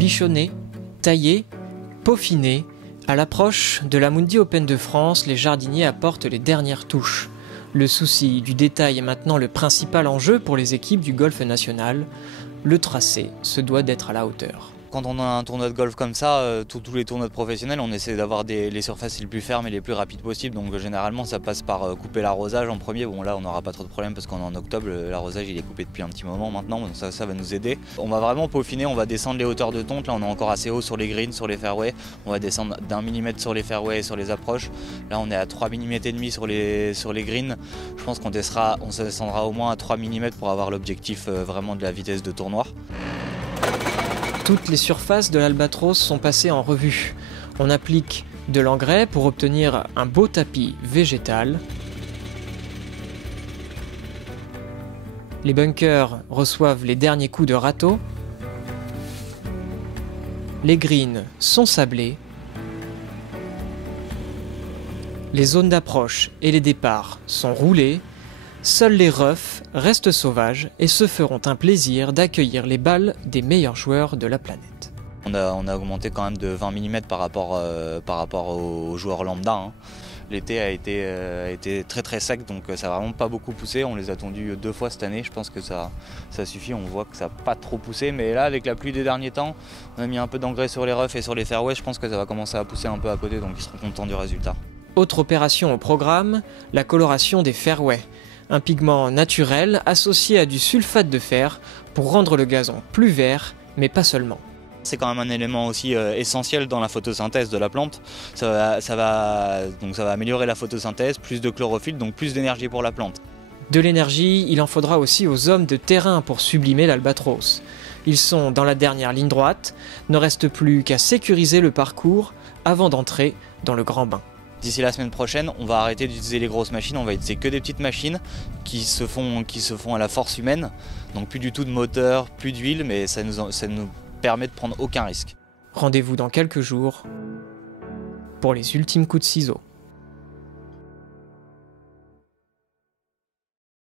Bichonnés, taillés, peaufinés, à l'approche de l'Amundi Open de France, les jardiniers apportent les dernières touches. Le souci du détail est maintenant le principal enjeu pour les équipes du golf national. Le tracé se doit d'être à la hauteur. Quand on a un tournoi de golf comme ça, tous les tournois professionnels, on essaie d'avoir les surfaces les plus fermes et les plus rapides possibles. Donc généralement ça passe par couper l'arrosage en premier. Bon là on n'aura pas trop de problème parce qu'on est en octobre, l'arrosage il est coupé depuis un petit moment maintenant, donc ça va nous aider. On va vraiment peaufiner, on va descendre les hauteurs de tonte. Là on est encore assez haut sur les greens, sur les fairways. On va descendre d'1 mm sur les fairways et sur les approches. Là on est à 3 mm et demi sur les greens. Je pense qu'on descendra au moins à 3 mm pour avoir l'objectif vraiment de la vitesse de tour noir. Toutes les surfaces de l'Albatros sont passées en revue. On applique de l'engrais pour obtenir un beau tapis végétal. Les bunkers reçoivent les derniers coups de râteau. Les greens sont sablés. Les zones d'approche et les départs sont roulés. Seuls les roughs restent sauvages et se feront un plaisir d'accueillir les balles des meilleurs joueurs de la planète. On a augmenté quand même de 20 mm par rapport aux joueurs lambda. Hein. L'été a été très très sec, donc ça n'a vraiment pas beaucoup poussé. On les a tondus 2 fois cette année, je pense que ça suffit. On voit que ça n'a pas trop poussé, mais là avec la pluie des derniers temps, on a mis un peu d'engrais sur les roughs et sur les fairways. Je pense que ça va commencer à pousser un peu à côté, donc ils seront contents du résultat. Autre opération au programme, la coloration des fairways. Un pigment naturel associé à du sulfate de fer pour rendre le gazon plus vert, mais pas seulement. C'est quand même un élément aussi essentiel dans la photosynthèse de la plante. Ça va améliorer la photosynthèse, plus de chlorophylle, donc plus d'énergie pour la plante. De l'énergie, il en faudra aussi aux hommes de terrain pour sublimer l'Albatros. Ils sont dans la dernière ligne droite, ne reste plus qu'à sécuriser le parcours avant d'entrer dans le grand bain. D'ici la semaine prochaine, on va arrêter d'utiliser les grosses machines, on va utiliser que des petites machines qui se font à la force humaine. Donc plus du tout de moteur, plus d'huile, mais ça nous permet de prendre aucun risque. Rendez-vous dans quelques jours pour les ultimes coups de ciseaux.